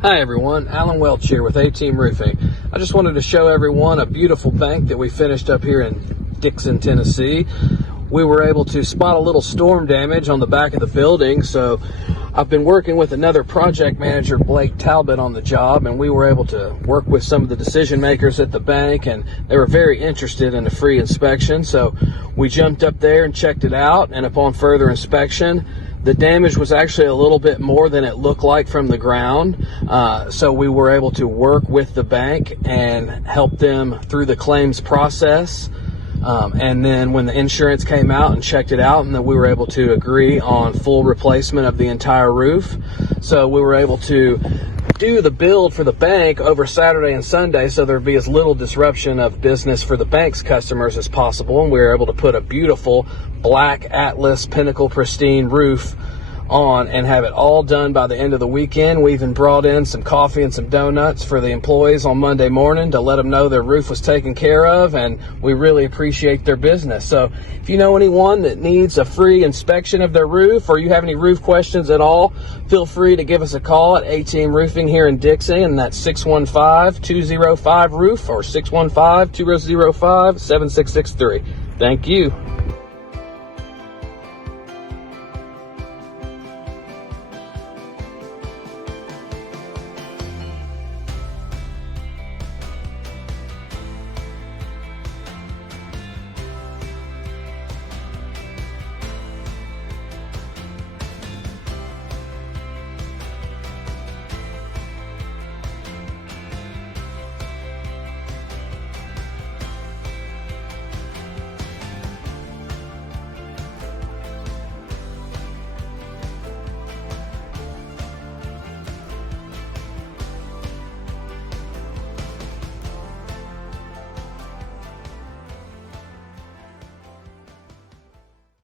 Hi everyone, Alan Welch here with A-Team Roofing. I just wanted to show everyone a beautiful bank that we finished up here in Dickson, Tennessee. We were able to spot a little storm damage on the back of the building, so I've been working with another project manager, Talbott, on the job, and we were able to work with some of the decision makers at the bank, and they were very interested in a free inspection. So we jumped up there and checked it out, and upon further inspection, the damage was actually a little bit more than it looked like from the ground. So we were able to work with the bank and help them through the claims process. And then when the insurance came out and checked it out, and then we were able to agree on full replacement of the entire roof. So we were able to do the build for the bank over Saturday and Sunday, so there'd be as little disruption of business for the bank's customers as possible. And we were able to put a beautiful black Atlas Pinnacle pristine roof on and have it all done by the end of the weekend. We even brought in some coffee and some donuts for the employees on Monday morning to let them know their roof was taken care of, and we really appreciate their business. So if you know anyone that needs a free inspection of their roof, or you have any roof questions at all, feel free to give us a call at A-Team Roofing here in Dixon, and that's 615-205-ROOF or 615-205-7663. Thank you.